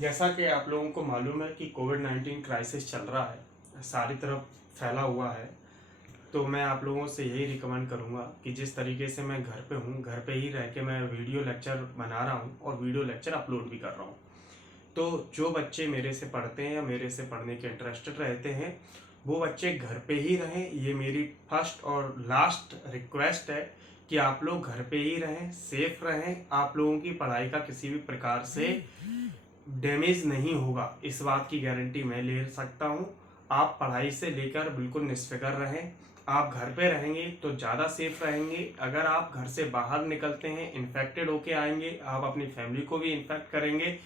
जैसा कि आप लोगों को मालूम है कि कोविड-19 क्राइसिस चल रहा है, सारी तरफ फैला हुआ है। तो मैं आप लोगों से यही रिकमेंड करूँगा कि जिस तरीके से मैं घर पे हूँ, घर पे ही रह के मैं वीडियो लेक्चर बना रहा हूँ और वीडियो लेक्चर अपलोड भी कर रहा हूँ। तो जो बच्चे मेरे से पढ़ते हैं या मेरे से पढ़ने के इंटरेस्टेड रहते हैं, वो बच्चे घर पे ही रहें। ये मेरी फर्स्ट और लास्ट रिक्वेस्ट है कि आप लोग घर पे ही रहें, सेफ रहें। आप लोगों की पढ़ाई का किसी भी प्रकार से डैमेज नहीं होगा, इस बात की गारंटी मैं ले सकता हूँ। आप पढ़ाई से लेकर बिल्कुल निश्चिंत रहें। आप घर पे रहेंगे तो ज़्यादा सेफ रहेंगे। अगर आप घर से बाहर निकलते हैं, इन्फेक्टेड होके आएंगे, आप अपनी फैमिली को भी इन्फेक्ट करेंगे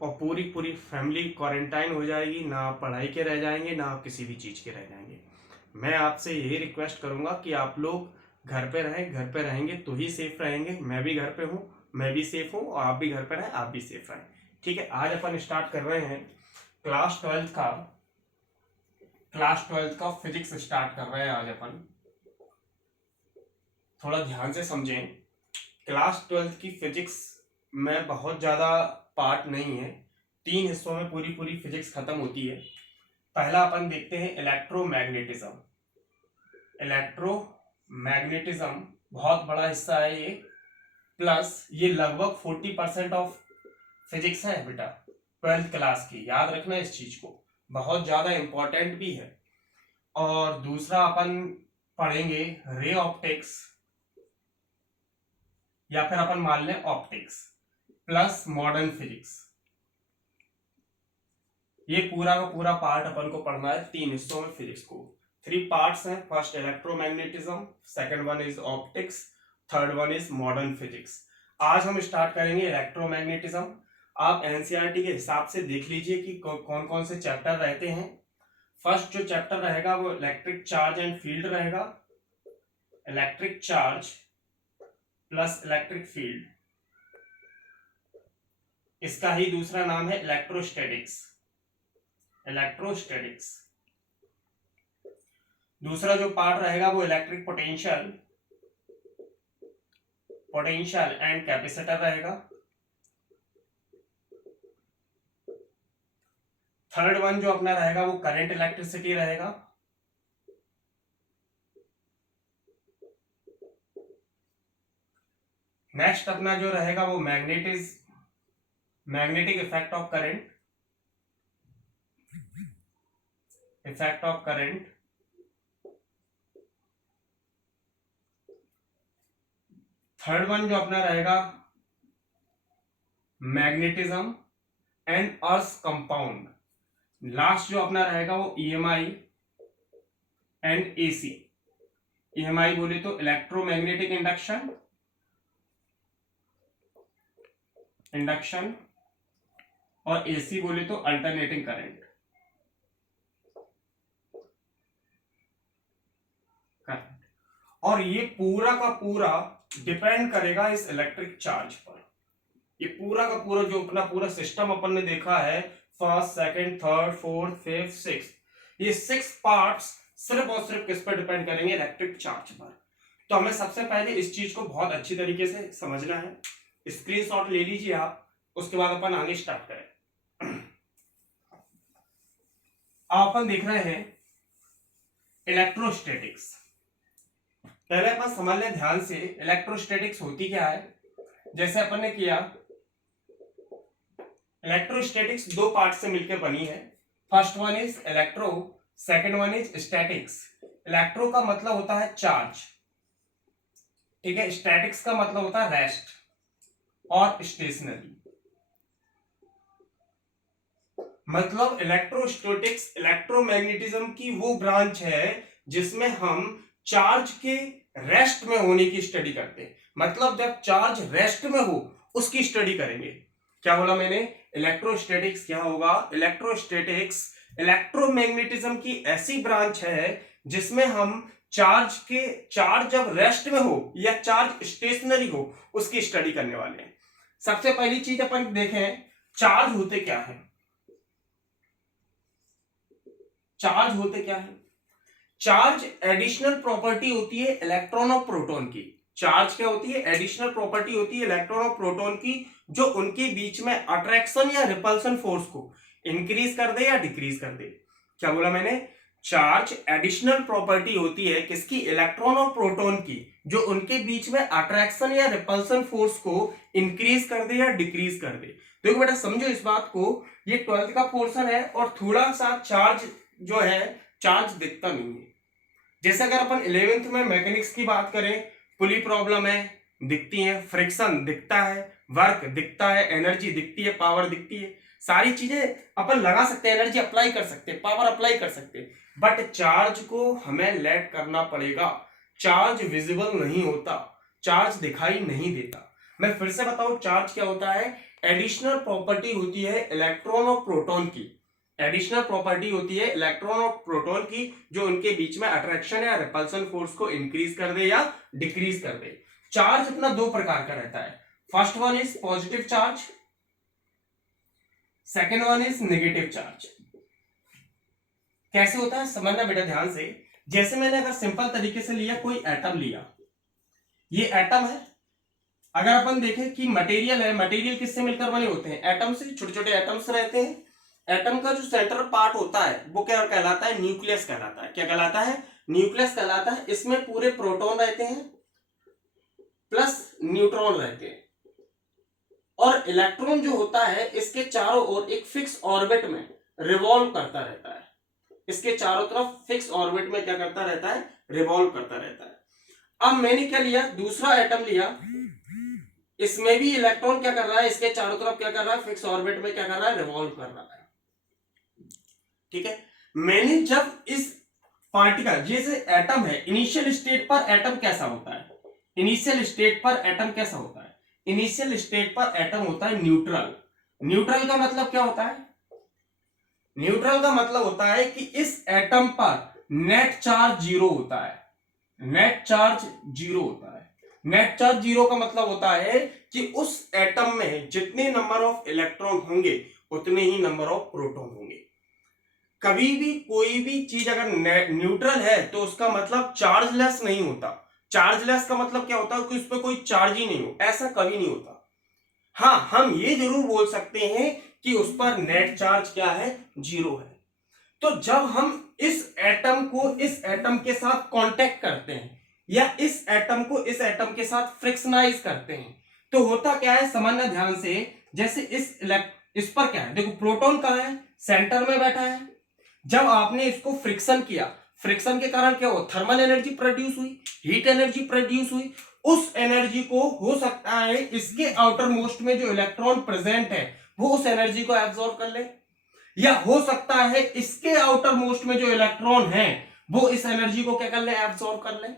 और पूरी पूरी फैमिली क्वारंटाइन हो जाएगी। ना आप पढ़ाई के रह जाएंगे, ना आप किसी भी चीज़ के रह जाएंगे। मैं आपसे यही रिक्वेस्ट करूंगा कि आप लोग घर पे रहें। घर पे रहेंगे तो ही सेफ रहेंगे। मैं भी घर पे हूँ, मैं भी सेफ हूँ, और आप भी घर पे रहें, आप भी सेफ रहें। ठीक है, आज अपन स्टार्ट कर रहे हैं क्लास ट्वेल्थ का फिजिक्स स्टार्ट कर रहे हैं आज अपन। थोड़ा ध्यान से समझें। क्लास 12 की फिजिक्स में बहुत ज़्यादा पार्ट नहीं है, 3 हिस्सों में पूरी पूरी फिजिक्स खत्म होती है। पहला अपन देखते हैं इलेक्ट्रोमैग्नेटिज्म। इलेक्ट्रोमैग्नेटिज्म बहुत बड़ा हिस्सा है ये, प्लस ये लगभग 40% ऑफ फिजिक्स है बेटा 12th क्लास की। याद रखना इस चीज को, बहुत ज्यादा इंपॉर्टेंट भी है। और दूसरा अपन पढ़ेंगे रे ऑप्टिक्स, या फिर अपन मान लें ऑप्टिक्स प्लस मॉडर्न फिजिक्स। ये पूरा का पूरा पार्ट अपन को पढ़ना है 3 हिस्सों में फिजिक्स को। 3 पार्ट्स हैं। First electromagnetism, second one is optics, third one is modern physics. आज हम स्टार्ट करेंगे इलेक्ट्रोमैग्नेटिज्म। आप एनसीईआरटी के हिसाब से देख लीजिए कि कौन कौन से चैप्टर रहते हैं। फर्स्ट जो चैप्टर रहेगा वो इलेक्ट्रिक चार्ज एंड फील्ड रहेगा। Electric charge plus electric field, इसका ही दूसरा नाम है इलेक्ट्रोस्टैटिक्स। इलेक्ट्रोस्टैटिक्स। दूसरा जो पार्ट रहेगा वो इलेक्ट्रिक पोटेंशियल एंड कैपेसिटर रहेगा। थर्ड वन जो अपना रहेगा वो करंट इलेक्ट्रिसिटी रहेगा। नेक्स्ट अपना जो रहेगा वो magnetic effect of current. Third one जो अपना रहेगा magnetism and earth compound. Last जो अपना रहेगा वो ईएमआई एंड एसी। ईएमआई बोले तो इलेक्ट्रोमैग्नेटिक इंडक्शन और एसी बोले तो अल्टरनेटिंग करंट। और ये पूरा का पूरा डिपेंड करेगा इस इलेक्ट्रिक चार्ज पर। ये पूरा का पूरा जो अपना पूरा सिस्टम अपन ने देखा है, first, second, third, fourth, fifth, six, ये 6 पार्ट्स सिर्फ और सिर्फ किस पर डिपेंड करेंगे? इलेक्ट्रिक चार्ज पर। तो हमें सबसे पहले इस चीज को बहुत अच्छी तरीके से समझना है। स्क्रीनशॉट ले लीजिए आप, उसके बाद अपन आगे स्टार्ट करें। अपन देख रहे हैं इलेक्ट्रोस्टैटिक्स। पहले अपन समझ लें ध्यान से इलेक्ट्रोस्टैटिक्स होती क्या है। जैसे अपन ने किया, इलेक्ट्रोस्टैटिक्स 2 पार्ट से मिलकर बनी है। First one is electro, second one is statics. Electro का मतलब होता है चार्ज, ठीक है। स्टैटिक्स का मतलब होता है रेस्ट और स्टेशनरी। मतलब इलेक्ट्रोस्टैटिक्स इलेक्ट्रोमैग्नेटिज्म की वो ब्रांच है जिसमें हम चार्ज के रेस्ट में होने की स्टडी करते हैं। मतलब जब चार्ज रेस्ट में हो उसकी स्टडी करेंगे। क्या बोला मैंने? इलेक्ट्रोस्टैटिक्स क्या होगा? इलेक्ट्रोस्टैटिक्स इलेक्ट्रोमैग्नेटिज्म की ऐसी ब्रांच है जिसमें हम चार्ज जब रेस्ट में हो या चार्ज स्टेशनरी हो उसकी स्टडी करने वाले हैं। सबसे पहली चीज अपन देखें, चार्ज होते क्या है। चार्ज होते क्या है? चार्ज एडिशनल प्रॉपर्टी होती है इलेक्ट्रॉन और प्रोटॉन की। चार्ज क्या होती है, एडिशनल प्रॉपर्टी होती है इलेक्ट्रॉन और प्रोटॉन की, जो उनके बीच में अट्रैक्शन या रिपल्सन फोर्स को इंक्रीज कर दे या डिक्रीज कर दे। क्या बोला मैंने, चार्ज एडिशनल प्रॉपर्टी होती है किसकी, इलेक्ट्रॉन और प्रोटॉन की, जो उनके बीच में अट्रैक्शन या रिपल्सन फोर्स को इंक्रीज कर दे या डिक्रीज कर दे। देखो बेटा समझो इस बात को, ये 12th का पोर्शन है और थोड़ा सा चार्ज जो है चार्ज दिखता नहीं है। जैसे अगर अपन 11th में मैकेनिक्स की बात करें, पुली प्रॉब्लम है दिखती है, फ्रिक्शन दिखता है, वर्क दिखता है, एनर्जी दिखती है, पावर दिखती है, सारी चीजें अपन लगा सकते हैं, एनर्जी अप्लाई कर सकते हैं, पावर अप्लाई कर सकते हैं, बट चार्ज को हमें लेट करना पड़ेगा। चार्ज विजिबल नहीं होता, चार्ज दिखाई नहीं देता। मैं फिर से बताऊं, चार्ज क्या होता है, एडिशनल प्रॉपर्टी होती है इलेक्ट्रॉन और प्रोटॉन की, एडिशनल प्रॉपर्टी होती है इलेक्ट्रॉन और प्रोटॉन की, जो उनके बीच में अट्रैक्शन या रिपल्सन फोर्स को इंक्रीज कर दे या डिक्रीज कर दे। चार्ज अपना दो प्रकार का रहता है, first one is positive charge, second one is negative charge. कैसे होता है समझना बेटा ध्यान से। जैसे मैंने अगर सिंपल तरीके से लिया, कोई एटम लिया, ये एटम है, अगर अपन देखें कि मटेरियल है, मटेरियल किससे मिलकर बने होते हैं, एटम से, छोटे छोटे एटम्स रहते हैं। एटम का जो सेंट्रल पार्ट होता है वो क्या कहलाता है, न्यूक्लियस कहलाता है। क्या कहलाता है, न्यूक्लियस कहलाता है। इसमें पूरे प्रोटॉन रहते हैं प्लस न्यूट्रॉन रहते हैं, और इलेक्ट्रॉन जो होता है इसके चारों ओर एक फिक्स ऑर्बिट में रिवॉल्व करता रहता है। इसके चारों तरफ फिक्स ऑर्बिट में क्या करता रहता है, रिवॉल्व करता रहता है। अब मैंने क्या लिया, दूसरा एटम लिया, इसमें भी इलेक्ट्रॉन क्या कर रहा है, इसके चारों तरफ क्या कर रहा है, फिक्स ऑर्बिट में क्या कर रहा है, रिवॉल्व कर रहा है। ठीक है, मैंने जब इस पार्टिकल, जैसे एटम है, इनिशियल स्टेट पर एटम कैसा होता है, इनिशियल स्टेट पर एटम कैसा होता है, इनिशियल स्टेट पर एटम होता है न्यूट्रल। न्यूट्रल का मतलब क्या होता है, न्यूट्रल का मतलब होता है कि इस एटम पर नेट चार्ज जीरो होता है, नेट चार्ज जीरो होता है। नेट चार्ज जीरो का मतलब होता है कि उस एटम में जितने नंबर ऑफ इलेक्ट्रॉन होंगे उतने ही नंबर ऑफ प्रोटॉन होंगे। कभी भी कोई भी चीज अगर न्यूट्रल है तो उसका मतलब चार्जलेस नहीं होता। चार्जलेस का मतलब क्या होता है कि उस पर कोई चार्ज ही नहीं हो, ऐसा कभी नहीं होता। हाँ, हम ये जरूर बोल सकते हैं कि उस पर नेट चार्ज क्या है, जीरो है। तो जब हम इस एटम को इस एटम के साथ कांटेक्ट करते हैं या इस एटम को इस एटम के साथ फ्रिक्शनाइज करते हैं तो होता क्या है, समझना ध्यान से। जैसे इस पर क्या है, देखो प्रोटॉन कहां है, सेंटर में बैठा है। जब आपने इसको फ्रिक्शन किया, फ्रिक्शन के कारण क्या हुआ, थर्मल एनर्जी प्रोड्यूस हुई, हीट एनर्जी प्रोड्यूस हुई। उस एनर्जी को हो सकता है इसके आउटर मोस्ट में जो इलेक्ट्रॉन प्रेजेंट है वो उस एनर्जी को एब्जॉर्ब कर ले, या हो सकता है इसके आउटर मोस्ट में जो इलेक्ट्रॉन है वो इस एनर्जी को क्या कर ले, एब्जॉर्ब कर ले,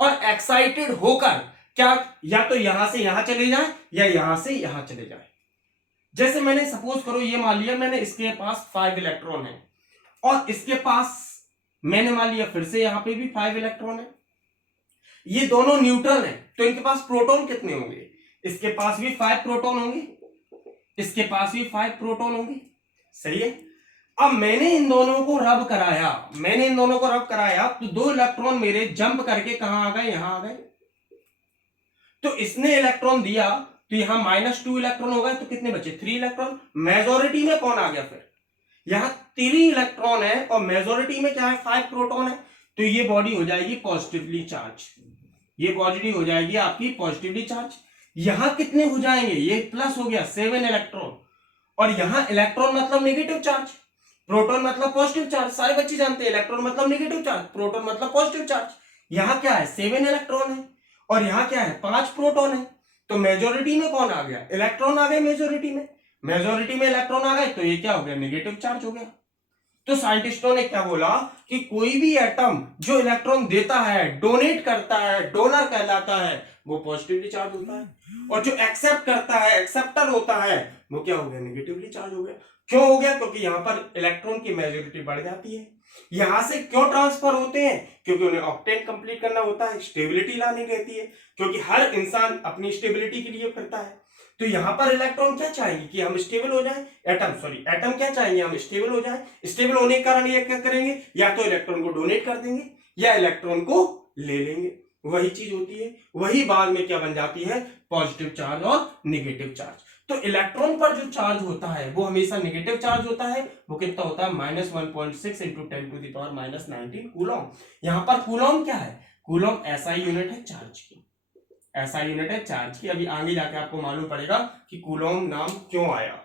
और एक्साइटेड होकर क्या, या तो यहां से यहां चले जाए या यहां से यहां चले जाए। जैसे मैंने सपोज करो, ये मान लिया मैंने, इसके पास 5 इलेक्ट्रॉन है और इसके पास मैंने मान लिया फिर से यहां पे भी 5 इलेक्ट्रॉन है। ये दोनों न्यूट्रल है तो इनके पास प्रोटॉन कितने होंगे, इसके पास भी 5 प्रोटॉन होंगे, इसके पास भी 5 प्रोटॉन होंगे। सही है। अब मैंने इन दोनों को रब कराया, मैंने इन दोनों को रब कराया तो 2 इलेक्ट्रॉन मेरे जंप करके कहां आ गए, यहां आ गए। तो इसने इलेक्ट्रॉन दिया तो यहां -2 इलेक्ट्रॉन हो गए, तो कितने बचे, 3 इलेक्ट्रॉन। मेजोरिटी में कौन आ गया, फिर यहां 3 इलेक्ट्रॉन है और मेजोरिटी में क्या है, 5 प्रोटॉन है। तो ये बॉडी हो जाएगी पॉजिटिवली चार्ज, ये बॉडी हो जाएगी आपकी पॉजिटिवली चार्ज। यहां कितने हो जाएंगे, ये प्लस हो गया 7 इलेक्ट्रॉन, और यहां इलेक्ट्रॉन मतलब नेगेटिव चार्ज, प्रोटॉन मतलब पॉजिटिव चार्ज। सारे बच्चे जानते हैं इलेक्ट्रॉन मतलब नेगेटिव चार्ज, प्रोटॉन मतलब पॉजिटिव चार्ज। यहां क्या है, 7 इलेक्ट्रॉन है और यहां क्या है, 5 प्रोटॉन है। तो मेजोरिटी में कौन आ गया, इलेक्ट्रॉन आ गए मेजोरिटी में, मेजोरिटी में इलेक्ट्रॉन आ गए तो ये क्या हो गया, नेगेटिव चार्ज हो गया। तो साइंटिस्टों ने क्या बोला कि कोई भी एटम जो इलेक्ट्रॉन देता है, डोनेट करता है, डोनर कहलाता है, वो पॉजिटिवली चार्ज होता है, और जो एक्सेप्ट करता है, एक्सेप्टर होता है, वो क्या हो गया, नेगेटिवली चार्ज हो गया। क्यों हो गया, क्योंकि यहां पर इलेक्ट्रॉन की मेजोरिटी बढ़ जाती है। यहां से क्यों ट्रांसफर होते हैं, क्योंकि उन्हें ऑक्टेट कंप्लीट करना होता है, स्टेबिलिटी लानी रहती है, क्योंकि हर इंसान अपनी स्टेबिलिटी के लिए करता है। तो यहां पर इलेक्ट्रॉन क्या चाहेंगे कि हम स्टेबल हो जाएं, एटम क्या चाहेंगे, हम स्टेबल हो जाएं। स्टेबल होने के कारण ये क्या करेंगे, या तो इलेक्ट्रॉन को डोनेट कर देंगे या इलेक्ट्रॉन को ले लेंगे। वही चीज होती है, वही बाद में क्या बन जाती है, पॉजिटिव चार्ज और नेगेटिव चार्ज। तो इलेक्ट्रॉन पर जो चार्ज होता है वो हमेशा नेगेटिव चार्ज होता है, वो कितना होता है, -1.6 इंटू 10⁻⁻19 कूलम। यहां पर कूलम क्या है, कूलम एसआई यूनिट है चार्ज की, ऐसा यूनिट है चार्ज की। अभी आगे जाके आपको मालूम पड़ेगा कि कूलम नाम क्यों आया,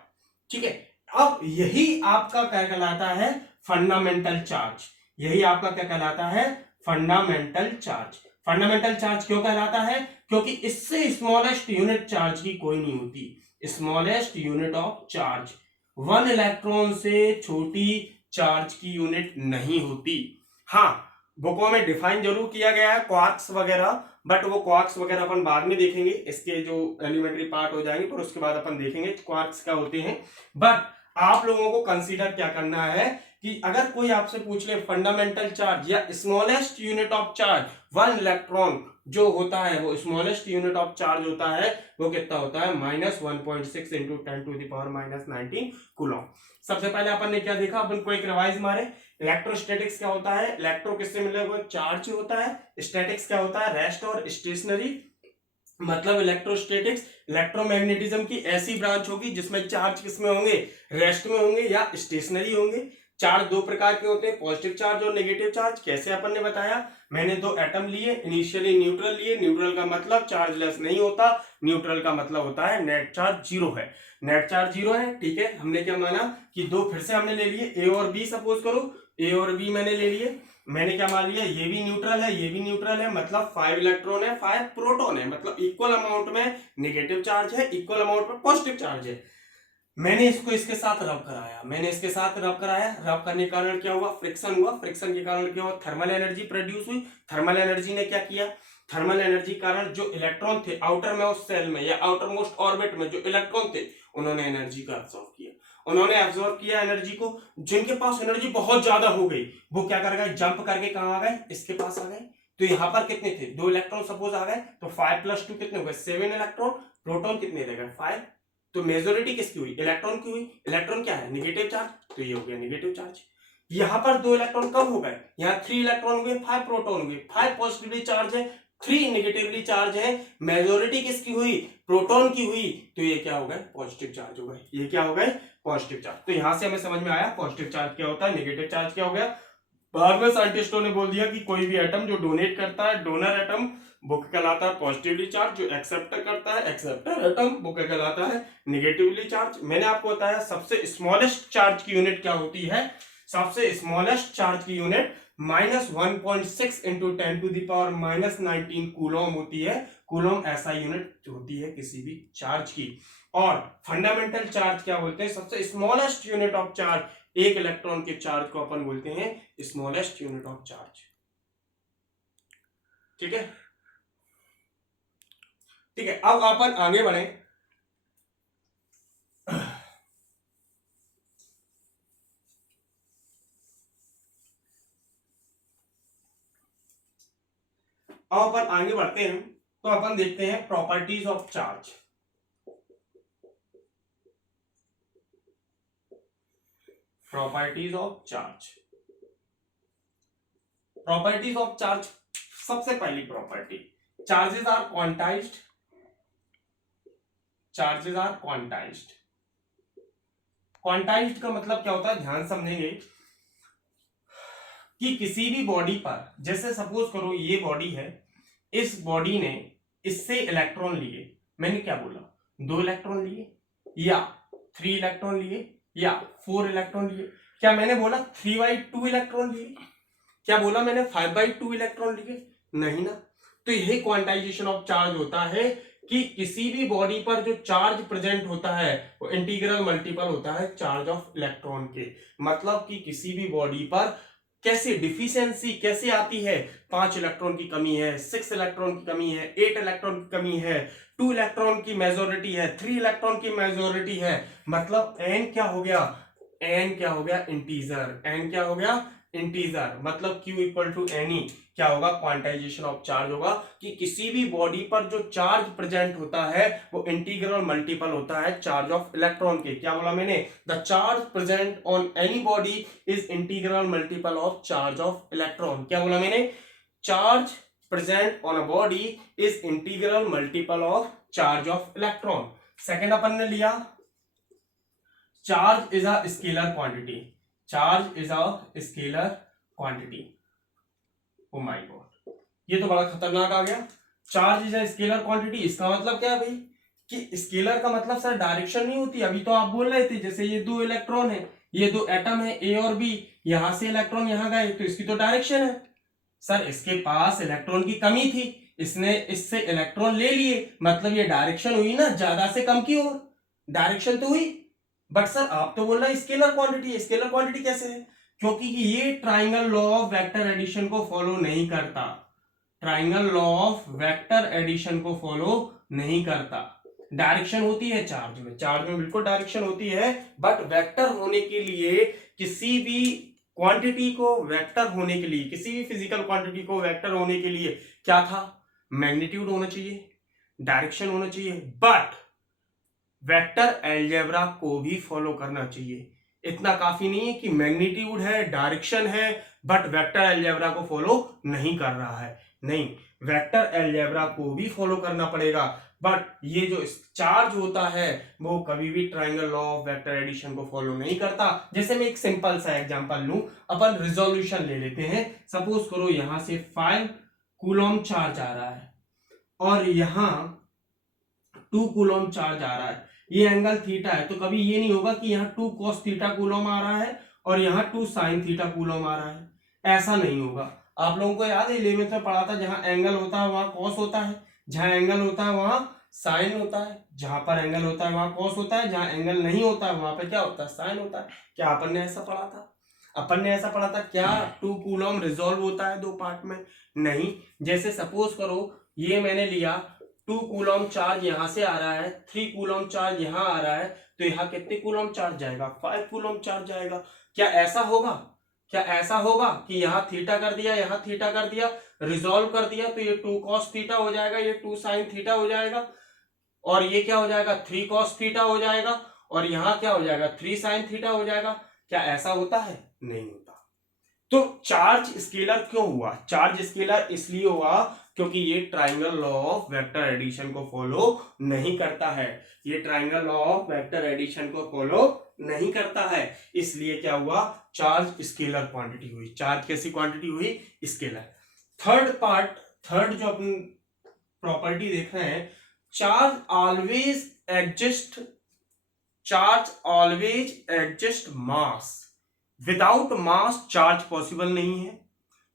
ठीक है। अब यही आपका क्या कहलाता है, फंडामेंटल चार्ज। यही आपका क्या कहलाता है, फंडामेंटल चार्ज। फंडामेंटल चार्ज क्यों कहलाता है, क्योंकि इससे स्मॉलेस्ट यूनिट चार्ज की कोई नहीं होती। Smallest unit of charge, 1 electron से छोटी चार्ज की यूनिट नहीं होती। हाँ, बुकों में डिफाइन जरूर किया गया है क्वार्क्स वगैरह, बट वो क्वार्क्स वगैरह अपन बाद में देखेंगे, इसके जो एलिमेंट्री पार्ट हो जाएंगे पर उसके बाद अपन देखेंगे क्वार्क्स क्या होते हैं। बट आप लोगों को कंसीडर क्या करना है कि अगर कोई आपसे पूछ ले फंडामेंटल चार्ज या smallest unit of charge, 1 electron जो होता है वो स्मॉलेस्ट यूनिट ऑफ चार्ज होता है, वो कितना होता है, -1.6 इंटू 10⁻⁻19 कूलम। सबसे पहले अपन ने क्या देखा, अपन को एक रिवाइज मारे, इलेक्ट्रोस्टैटिक्स क्या होता है, इलेक्ट्रो किससे मिले हुए चार्ज होता है, स्टैटिक्स क्या होता है, रेस्ट और स्टेशनरी। मतलब इलेक्ट्रोस्टैटिक्स इलेक्ट्रोमैग्नेटिज्म की ऐसी ब्रांच होगी जिसमें चार्ज किसमें होंगे, रेस्ट में होंगे या स्टेशनरी होंगे। चार्ज दो प्रकार के होते हैं, पॉजिटिव चार्ज और नेगेटिव चार्ज। कैसे अपन ने बताया, मैंने दो एटम लिए, इनिशियली न्यूट्रल लिए, न्यूट्रल का मतलब चार्जलेस नहीं होता, न्यूट्रल का मतलब होता है नेट चार्ज जीरो है, नेट चार्ज जीरो है, ठीक है। हमने क्या माना कि दो फिर से हमने ले लिए, ए और बी, सपोज करो ए और बी मैंने ले लिए, मैंने क्या मान लिया, ये भी न्यूट्रल है ये भी न्यूट्रल है, मतलब 5 इलेक्ट्रॉन है 5 प्रोटॉन है, मतलब इक्वल अमाउंट में नेगेटिव चार्ज है, इक्वल अमाउंट में पॉजिटिव चार्ज है। मैंने इसको इसके साथ रब कराया, मैंने इसके साथ रब कराया, रब करने के कारण क्या हुआ, फ्रिक्शन हुआ, फ्रिक्शन के कारण क्या हुआ, थर्मल एनर्जी प्रोड्यूस हुई। थर्मल एनर्जी ने क्या किया, थर्मल एनर्जी के कारण जो इलेक्ट्रॉन थे आउटर मोस्ट सेल में या आउटर मोस्ट ऑर्बिट में जो इलेक्ट्रॉन थे, उन्होंने एनर्जी का अब्सॉर्ब किया, उन्होंने एब्सॉर्ब किया एनर्जी को। जिनके पास एनर्जी बहुत ज्यादा हो गई वो क्या कर गए, जंप करके कहां आ गए, इसके पास आ गए। तो यहां पर कितने थे, 2 इलेक्ट्रॉन सपोज आ गए, तो 5 + 2 कितने हो गए, 7 इलेक्ट्रॉन, प्रोटॉन कितने रह गए, 5। तो मेजोरिटी किसकी हुई, इलेक्ट्रॉन की हुई। इलेक्ट्रॉन क्या है, नेगेटिव चार्ज, तो ये हो गया नेगेटिव चार्ज। यहां पर 2 इलेक्ट्रॉन कम हो गए, यहाँ 3 इलेक्ट्रॉन हुए, 5 प्रोटॉन हुए, 5 पॉजिटिवली चार्ज है 3 नेगेटिवली चार्ज है, मेजोरिटी किसकी हुई, प्रोटॉन की हुई, तो ये क्या हो गए, पॉजिटिव चार्ज हो गए, ये क्या हो गए, पॉजिटिव चार्ज। तो यहां से हमें समझ में आया पॉजिटिव चार्ज क्या होता है, नेगेटिव चार्ज क्या हो गया। बाद में साइंटिस्टों ने बोल दिया कि कोई भी एटम जो डोनेट करता है, डोनर एटम, वो कहलाता है पॉजिटिवली चार्ज, जो एक्सेप्टर करता है, एक्सेप्टर एटम, वो कहलाता है नेगेटिवली चार्ज। मैंने आपको बताया सबसे स्मॉलेस्ट चार्ज की यूनिट क्या होती है, सबसे स्मॉलेस्ट चार्ज की यूनिट -1.6 इंटू 10⁻⁻19 कूलम होती है। कूलम ऐसा यूनिट होती है किसी भी चार्ज की। और फंडामेंटल चार्ज क्या बोलते हैं, सबसे स्मॉलेस्ट यूनिट ऑफ चार्ज, एक इलेक्ट्रॉन के चार्ज को अपन बोलते हैं स्मॉलेस्ट यूनिट ऑफ चार्ज, ठीक है। ठीक है, अब अपन आगे बढ़े। अब अपन आगे बढ़ते हैं तो अपन देखते हैं properties of charge. Properties of charge, properties of charge, सबसे पहली property, charges are quantized, charges are quantized. Quantized का मतलब क्या होता है, ध्यान समझेंगे कि किसी भी बॉडी पर, जैसे सपोज करो ये बॉडी है, इस बॉडी ने इससे इलेक्ट्रॉन लिए, मैंने क्या बोला, 2 इलेक्ट्रॉन लिए या 3 इलेक्ट्रॉन लिए या 4 इलेक्ट्रॉन लिए। क्या मैंने बोला 3/2 इलेक्ट्रॉन लिए, क्या बोला मैंने 5/2 इलेक्ट्रॉन लिए, नहीं ना। तो यही क्वांटाइजेशन ऑफ चार्ज होता है कि किसी भी बॉडी पर जो चार्ज प्रेजेंट होता है वो इंटीग्रल मल्टीपल होता है चार्ज ऑफ इलेक्ट्रॉन के। मतलब कि किसी भी बॉडी पर कैसे डिफिशियंसी कैसे आती है, 5 इलेक्ट्रॉन की कमी है, 6 इलेक्ट्रॉन की कमी है, 8 इलेक्ट्रॉन की कमी है, 2 इलेक्ट्रॉन की मेजोरिटी है, 3 इलेक्ट्रॉन की मेजोरिटी है, मतलब n क्या हो गया, n क्या हो गया, इंटीजर, n क्या हो गया, इंटीजर, मतलब Q = NE क्या होगा, क्वांटाइजेशन ऑफ चार्ज होगा कि किसी भी बॉडी पर जो चार्ज प्रेजेंट होता है वो इंटीग्रल मल्टीपल होता है चार्ज ऑफ इलेक्ट्रॉन के। क्या बोला मैंने, the charge present on any body is integral multiple of charge of electron. क्या बोला मैंने, charge present on a body is integral multiple of charge of electron. Second अपन ने लिया charge is a scalar quantity. Charge is a scalar quantity. Oh my God, ये तो बड़ा खतरनाक आ गया. Charge is a scalar quantity, इसका मतलब क्या है भाई कि स्केलर का मतलब सर डायरेक्शन नहीं होती. अभी तो आप बोल रहे थे जैसे ये दो इलेक्ट्रॉन है, ये दो एटम है ए और बी, यहां से इलेक्ट्रॉन यहां गए तो इसकी तो डायरेक्शन है. सर इसके पास इलेक्ट्रॉन की कमी थी, इसने इससे इलेक्ट्रॉन ले लिए, मतलब ये डायरेक्शन हुई ना ज्यादा से कम की ओर, डायरेक्शन तो हुई. बट सर आप तो बोल रहे हैं स्केलर क्वांटिटी. स्केलर क्वांटिटी कैसे है? क्योंकि ये triangle law of vector addition को फॉलो नहीं करता. Triangle law of vector addition को फॉलो नहीं करता. डायरेक्शन होती है चार्ज में, चार्ज में बिल्कुल डायरेक्शन होती है, बट वेक्टर होने के लिए किसी भी क्वांटिटी को वेक्टर होने के लिए, किसी भी फिजिकल क्वांटिटी को वेक्टर होने के लिए क्या था? मैग्नीट्यूड होना चाहिए, डायरेक्शन होना चाहिए, बट वेक्टर अलजेब्रा को भी फॉलो करना चाहिए. इतना काफी नहीं है कि मैग्नीट्यूड है, डायरेक्शन है, बट वेक्टर अलजेब्रा को फॉलो नहीं कर रहा है. नहीं, वेक्टर अलजेब्रा को भी फॉलो करना पड़ेगा. बट ये जो चार्ज होता है वो कभी भी triangle law of vector addition को फॉलो नहीं करता. जैसे मैं एक सिंपल सा एग्जांपल लूं, अपन रिजोल्यूशन ले लेते हैं. सपोज करो यहां से 5 कूलम चार्ज आ रहा है और यहां 2 कूलम चार्ज आ रहा है. ये एंगल थीटा है, तो कभी ये नहीं होगा कि यहाँ 2 cos थीटा कूलम आ रहा है और यहाँ 2 sin थीटा कूलम आ रहा है. ऐसा नहीं होगा. आप लोगों को याद है 11th में पढ़ा था, जहां एंगल होता है वहां cos होता है, जहां एंगल होता है वहां साइन होता है, जहां पर एंगल होता है वहां cos होता है, जहां एंगल नहीं होता है वहां पे क्या होता है? साइन होता है. क्या अपन ने ऐसा पढ़ा था? अपन ने ऐसा पढ़ा था क्या 2 कूलम रिजॉल्व होता है 2 पार्ट में? नहीं. जैसे सपोज करो ये मैंने लिया 2 कूलम चार्ज यहां से आ रहा है, 3 कूलम चार्ज यहां आ रहा है, तो यहाँ कितने कूलम चार्ज जाएगा? 5 कूलम चार्ज जाएगा. क्या ऐसा होगा? क्या ऐसा होगा कि यहाँ थीटा कर दिया, यहाँ थीटा कर दिया, रिजॉल्व कर दिया तो ये 2 cos थीटा हो जाएगा, ये 2 sin थीटा हो जाएगा, और ये क्या हो जाएगा? 3 cos थीटा हो जाएगा, और यहाँ क्या हो जाएगा? 3 sin थीटा हो जाएगा. क्या ऐसा होता है? नहीं होता. तो चार्ज स्केलर क्यों हुआ? चार्ज स्केलर इसलिए हुआ क्योंकि ये triangle law of vector addition को फॉलो नहीं करता है. ये triangle law of vector addition को फॉलो नहीं करता है, इसलिए क्या हुआ? चार्ज स्केलर क्वांटिटी हुई. चार्ज कैसी क्वांटिटी हुई? स्केलर. थर्ड पार्ट, थर्ड जो अपन प्रॉपर्टी देख रहे हैं, charge always adjust mass. Without mass charge possible नहीं है.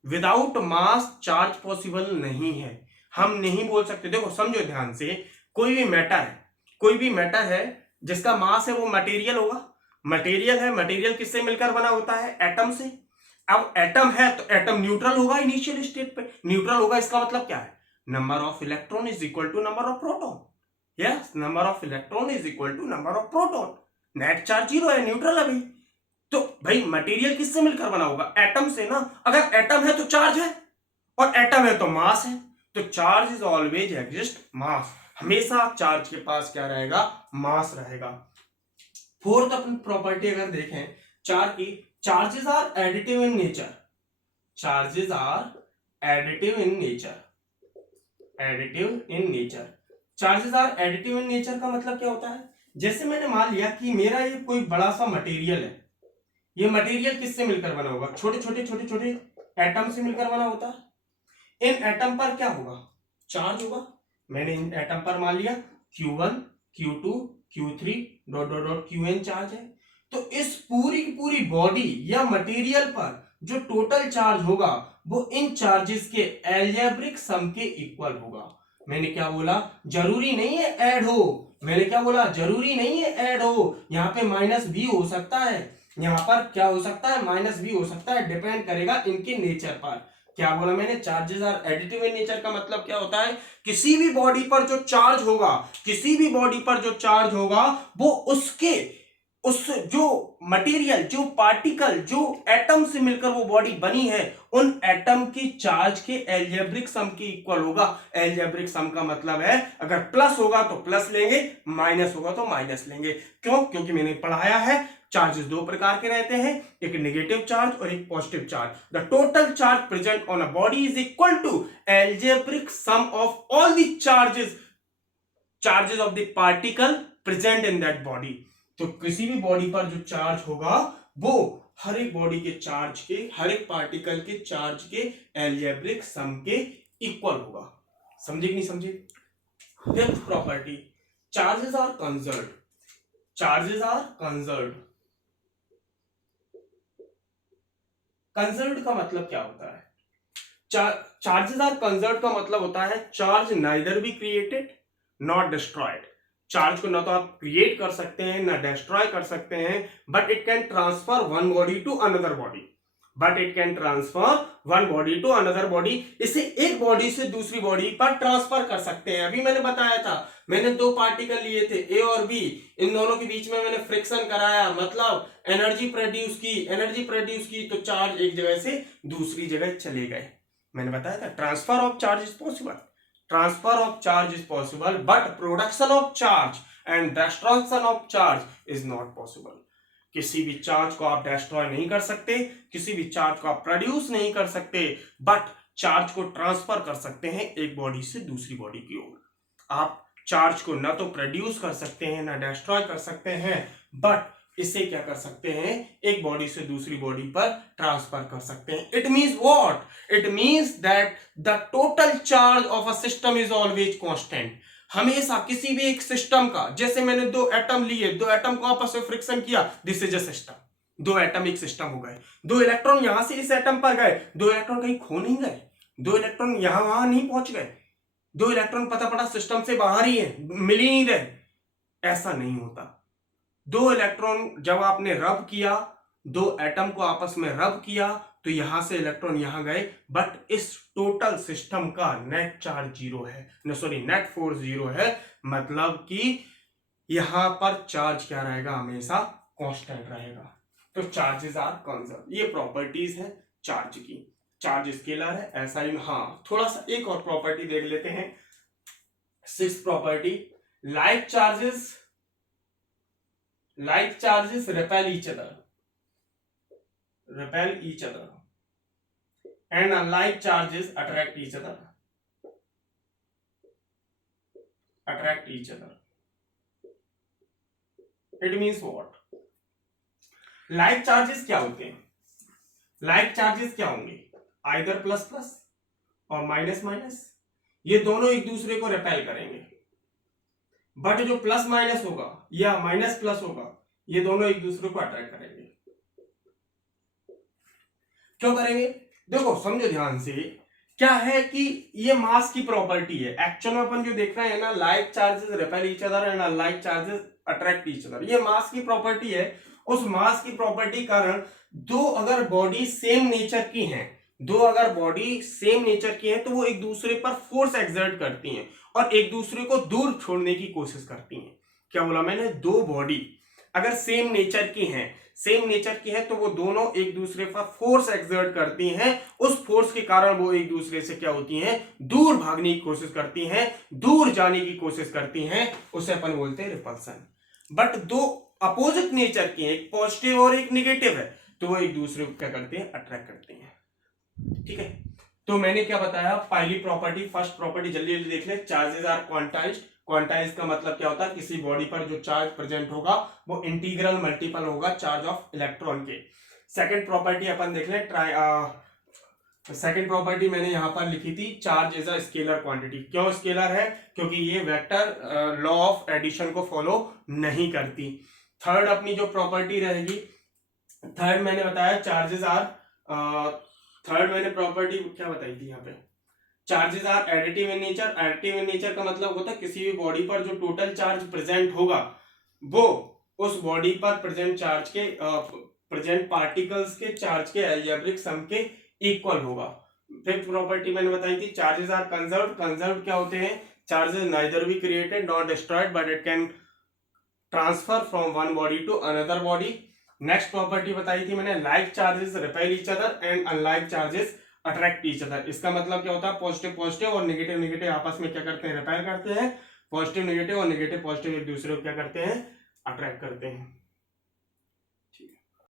विदाउट मास चार्ज पॉसिबल नहीं है. हम नहीं बोल सकते. देखो समझो ध्यान से, कोई भी मैटर है जिसका मास है वो मटेरियल होगा. मटेरियल है, मटेरियल किससे मिलकर बना होता है? एटम से. अब एटम है तो एटम न्यूट्रल होगा इनिशियल स्टेट पे. न्यूट्रल होगा इसका मतलब क्या है? Number of electron is equal to number of proton. Yes, number of electron is equal to number of proton. Net charge 0 है, न्यूट्रल है भाई. तो भाई मटेरियल किससे मिलकर बना होगा? एटम से ना. अगर एटम है तो चार्ज है, और एटम है तो मास है. तो चार्ज इज ऑलवेज एग्जिस्ट मास. हमेशा चार्ज के पास क्या रहेगा? मास रहेगा. फोर्थ अपन प्रॉपर्टी अगर देखें चार्ज की, charges are additive in nature. Charges are additive in nature. Additive in nature. Charges are additive in nature का मतलब क्या होता है? जैसे मैंने मान लिया कि मेरा ये कोई बड़ा सा मटेरियल है. ये मटेरियल किससे मिलकर बना होगा? छोटे छोटे एटम से मिलकर बना होता है. इन एटम पर क्या होगा? चार्ज होगा. मैंने इन एटम पर मान लिया Q1, Q2, Q3 dot dot dot Qn charge है. तो इस पूरी की पूरी बॉडी या मटेरियल पर जो टोटल चार्ज होगा वो इन चार्जेस के एल्जेब्रिक सम के इक्वल होगा. मैंने क्या बोला? जरूरी नहीं है ऐड हो. मैंने क्या बोला? जरूरी नहीं है ऐड हो. यहाँ पे माइनस भी हो सकता है, यहाँ पर क्या हो सकता है? माइनस भी हो सकता है. डिपेंड करेगा इनके नेचर पर. क्या बोला मैंने? Charges are additive in nature का मतलब क्या होता है? किसी भी बॉडी पर जो चार्ज होगा, किसी भी बॉडी पर जो चार्ज होगा वो उसके उस जो मटेरियल, जो पार्टिकल, जो एटम से मिलकर वो बॉडी बनी है, उन एटम की चार्ज के एल्जेब्रिक सम के इक्वल होगा. एल्जेब्रिक सम का मतलब है अगर प्लस होगा तो प्लस लेंगे, माइनस होगा तो माइनस लेंगे. क्यों? क्योंकि मैंने पढ़ाया है चार्जेस दो प्रकार के रहते हैं, एक नेगेटिव चार्ज और एक positive charge. The total charge present on a body is equal to algebraic sum of all the charges of the particle present in that body. तो किसी भी बॉडी पर जो चार्ज होगा वो हर एक बॉडी के चार्ज के, हर एक पार्टिकल के चार्ज के एल्जेब्रिक सम के इक्वल होगा। समझे कि नहीं समझे? Fifth property, charges are conserved. Charges are conserved. Conserved का मतलब क्या होता है? चार्जेस आर कंजर्व्ड का मतलब होता है charge neither be created not destroyed. Charge को ना तो आप क्रिएट कर सकते हैं ना डिस्ट्रॉय कर सकते हैं, but it can transfer one body to another body. But it can transfer one body to another body. इसे एक बॉडी से दूसरी बॉडी पर ट्रांसफर कर सकते हैं। अभी मैंने बताया था, मैंने दो पार्टिकल लिए थे ए और बी, इन दोनों के बीच में मैंने फ्रिक्शन कराया, मतलब एनर्जी प्रोड्यूस की तो चार्ज एक जगह से दूसरी जगह चले गए। मैंने बताया था transfer of charge is possible, transfer of charge is possible, but production of charge and destruction of charge is not possible। किसी भी चार्ज को आप डिस्ट्रॉय नहीं कर सकते, किसी भी चार्ज को आप प्रोड्यूस नहीं कर सकते, बट चार्ज को ट्रांसफर कर सकते हैं एक बॉडी से दूसरी बॉडी की ओर। आप चार्ज को ना तो प्रोड्यूस कर सकते हैं ना डिस्ट्रॉय कर सकते हैं, बट इसे क्या कर सकते हैं, एक बॉडी से दूसरी बॉडी पर ट्रांसफर कर सकते हैं। It means what? It means that the total charge of a system is always constant. हमेशा किसी भी एक सिस्टम का, जैसे मैंने दो एटम लिए, दो एटम को आपस में फ्रिक्शन किया, दिस इज अ सिस्टम। दो एटम एक सिस्टम हो गए। दो इलेक्ट्रॉन यहां से इस एटम पर गए, दो इलेक्ट्रॉन कहीं खो नहीं गए, दो इलेक्ट्रॉन यहां वहां नहीं पहुंच गए, दो इलेक्ट्रॉन पता पड़ा सिस्टम से बाहर ही है, मिल ही नहीं रहे। ऐसा नहीं होता। दो इलेक्ट्रॉन जब आपने रब किया, दो एटम को आपस में रब किया, तो यहां से इलेक्ट्रॉन यहां गए, बट इस टोटल सिस्टम का नेट चार्ज जीरो है, नेट फोर्स जीरो है। मतलब कि यहां पर चार्ज क्या रहेगा, हमेशा कांस्टेंट रहेगा। तो चार्जेस आर कंजर्व। ये प्रॉपर्टीज है चार्ज की। चार्ज स्केलर है, ऐसा ही। हाँ, थोड़ा सा एक और प्रॉपर्टी देख लेते हैं, sixth property, like charges repel each other and unlike charges attract each other। It means what? Like charges क्या होते हैं? लाइक चार्जेस क्या होंगे? आइदर प्लस प्लस और माइनस माइनस, ये दोनों एक दूसरे को रिपेल करेंगे। बट जो प्लस माइनस होगा या माइनस प्लस होगा, ये दोनों एक दूसरे को अट्रैक्ट करेंगे। क्यों करेंगे? देखो समझो ध्यान से, क्या है कि ये मास की प्रॉपर्टी है। एक्चुअल में अपन जो देख रहे हैं ना, like charges repel each other and unlike charges attract each other, ये मास की प्रॉपर्टी है। उस मास की प्रॉपर्टी कारण दो अगर बॉडी सेम नेचर की हैं, तो वो एक दूसरे पर फोर्स एक्सर्ट करती हैं और एक दूसरे को दूर छोड़ने की कोशिश करती हैं। क्या बोला मैंने? दो बॉडी अगर सेम नेचर की हैं तो वो दोनों एक दूसरे पर फोर्स एक्सर्ट करती हैं। उस फोर्स के कारण वो एक दूसरे से क्या होती हैं, दूर भागने की कोशिश करती हैं, दूर जाने की कोशिश करती हैं। उसे अपन बोलते हैं रिपल्सन। बट दो अपोजिट नेचर की हैं, एक पॉजिटिव और एक नेगेटिव है, तो वो एक दूसरे को क्या करते हैं, अट्रैक्ट करते हैं। ठीक है, तो मैंने क्या बताया? पहली प्रॉपर्टी, फर्स्ट प्रॉपर्टी जल्दी जल्दी देख ले, चार्जेस आर क्वांटाइज्ड। क्वांटाइज का मतलब क्या होता है? किसी बॉडी पर जो चार्ज प्रेजेंट होगा वो इंटीग्रल मल्टीपल होगा चार्ज ऑफ इलेक्ट्रॉन के। सेकंड प्रॉपर्टी अपन देख ले, सेकंड प्रॉपर्टी मैंने यहां पर लिखी थी, charge is a scalar quantity. क्यों स्केलर है? क्योंकि ये वेक्टर लॉ ऑफ एडिशन को फॉलो नहीं करती। थर्ड अपनी जो प्रॉपर्टी रहेगी, थर्ड मैंने बताया चार्जेस आर, थर्ड मैंने प्रॉपर्टी क्या बताई थी यहाँ पे, charges are additive in nature. Additive in nature का मतलब होता है किसी भी बॉडी पर जो टोटल चार्ज प्रेजेंट होगा वो उस बॉडी पर प्रेजेंट चार्ज के प्रेजेंट पार्टिकल्स के चार्ज के एल्जेब्रिक सम के इक्वल होगा। फिफ्थ प्रॉपर्टी मैंने बताई थी, चार्जेस आर कंजर्व्ड। कंजर्व्ड क्या होते हैं? Charges neither be created not destroyed, but it can transfer from one body to another body. Next property बताई थी मैंने, like charges repel each other and unlike charges attract each other. इसका मतलब क्या होता है? पॉजिटिव पॉजिटिव और negative negative आपस में क्या करते हैं, रिपेल करते हैं। पॉजिटिव नेगेटिव और नेगेटिव पॉजिटिव एक दूसरे को क्या करते हैं, अट्रैक्ट करते हैं।